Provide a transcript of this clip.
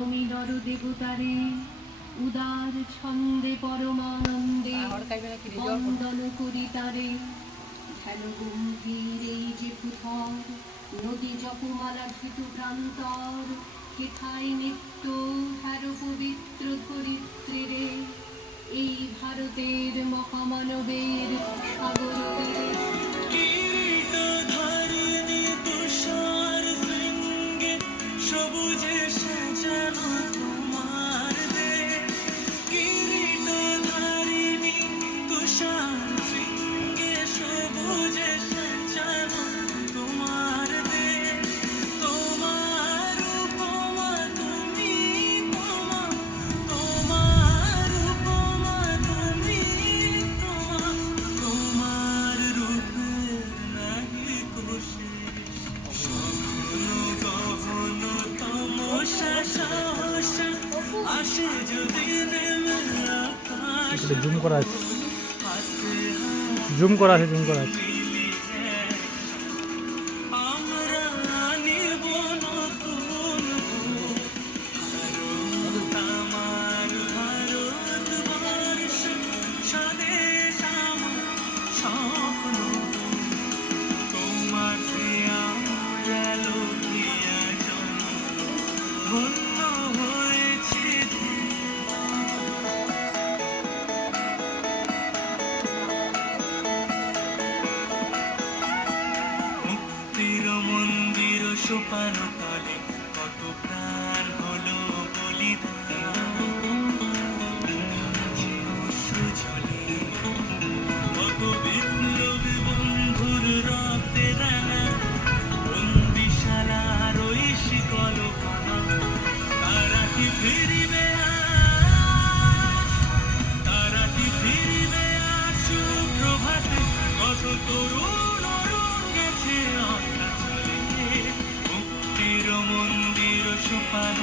তুমি নর দেবতারে উদার ছন্দে পরমানন্দে বন্দন করি তারে। ধ্যান গম্ভীর এই যে পুথর নদী জপমালা ধৃত প্রান্তর, হেথায় নিত্য হ্যার পবিত্র ধরিত্রীরে। এই ভারতের মহামানবের সাগর তীরে সবুজে সাজানো তোমার দেশ, কিরীটধারিণী তুষার শৃঙ্গে সবুজে সাজানো তোমার দেশ। তোমার উপমা তুমি তোমা, তোমার উপমা তুমি তোমা, তোমার রূপের নাহি কোশেষ। স্বপ্ন গহন তমসা সাহসা আসে যদি নেমে আকাশ। জুম করা আছে, জুম করা আছে, জুম করা আছে। আমরা নিব নতুন আমার ভারতবর্ষ স্বদেশ আমার স্বপ্ন। তোমাকে আমরা লোকিয়া জন্ম ধন্য হয়েছি। মুক্তির মন্দির সোপান তলে কত প্রাণ হলো বলিদান। অশ্রু ঝরে কত বিপ্লবী বন্ধুর রক্তে রাঙা বন্দিশালার ওই শিকল ভাঙা। তারা কি ফিরিবে আজ, তারা কি ফিরিবে আজ সুপ্রভাতে। কত তরুণ অরুণ গেছে অস্ত্রাচলে। মুক্তির মন্দির সোপান